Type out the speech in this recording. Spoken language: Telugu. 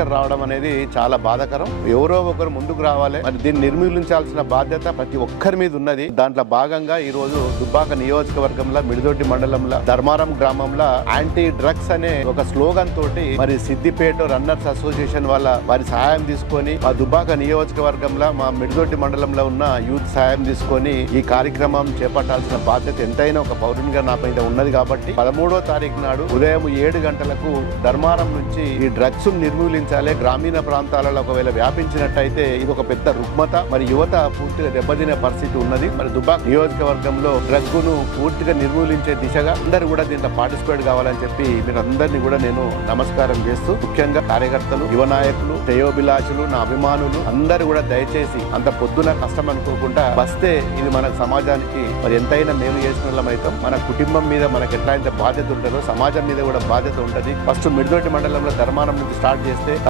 రావడం అనేది చాలా బాధాకరం. ఎవరో ఒకరు ముందుకు రావాలి. మరి దీన్ని నిర్మూలించాల్సిన బాధ్యత ప్రతి ఒక్కరి మీద ఉన్నది. దాంట్లో భాగంగా ఈ రోజు దుబ్బాక నియోజకవర్గంలో మిడిదొడ్డి మండలంలో ధర్మారం గ్రామంలో యాంటీ డ్రగ్స్ అనే ఒక స్లోగన్ తోటి మరి సిద్దిపేట రన్నర్స్ అసోసియేషన్ వాళ్ళ వారి సహాయం తీసుకొని మా దుబ్బాక నియోజకవర్గంలో మా మిడిదొడ్డి మండలంలో ఉన్న యూత్ సహాయం తీసుకొని ఈ కార్యక్రమం చేపట్టాల్సిన బాధ్యత ఎంతైనా ఒక పౌరునిగా నా పైన ఉన్నది. కాబట్టి 13వ తారీఖు నాడు ఉదయం 7 గంటలకు ధర్మారం నుంచి ఈ డ్రగ్స్ నిర్మూలించాలి. గ్రామీణ ప్రాంతాలలో ఒకవేళ వ్యాపించినట్టయితే ఇది ఒక పెద్ద రుగ్మత. మరి యువత పూర్తిగా దెబ్బతినే పరిస్థితి ఉన్నది. మరి దుబ్బాక నియోజకవర్గంలో డ్రగ్ ను పూర్తిగా నిర్మూలించే దిశగా అందరూ కూడా దీంట్లో పార్టిసిపేట్ కావాలని చెప్పి మీరందరినీ కూడా నేను నమస్కారం చేస్తూ, ముఖ్యంగా కార్యకర్తలు, యువ నాయకులు, శ్రేయోభిలాషులు, నా అభిమానులు అందరూ కూడా దయచేసి అంత పొద్దున కష్టం అనుకోకుండా వస్తే ఇది మన సమాజానికి మరి ఎంతైనా మేలు చేసిన వాళ్ళం అవుతాం. మన కుటుంబం మీద మనకు ఎట్లా అయితే బాధ్యత ఉంటుందో సమాజం మీద కూడా బాధ్యత ఉంటుంది. ఫస్ట్ మిడిదొడ్డి మండలంలో ధర్మారం నుంచి స్టార్ట్ చేస్తే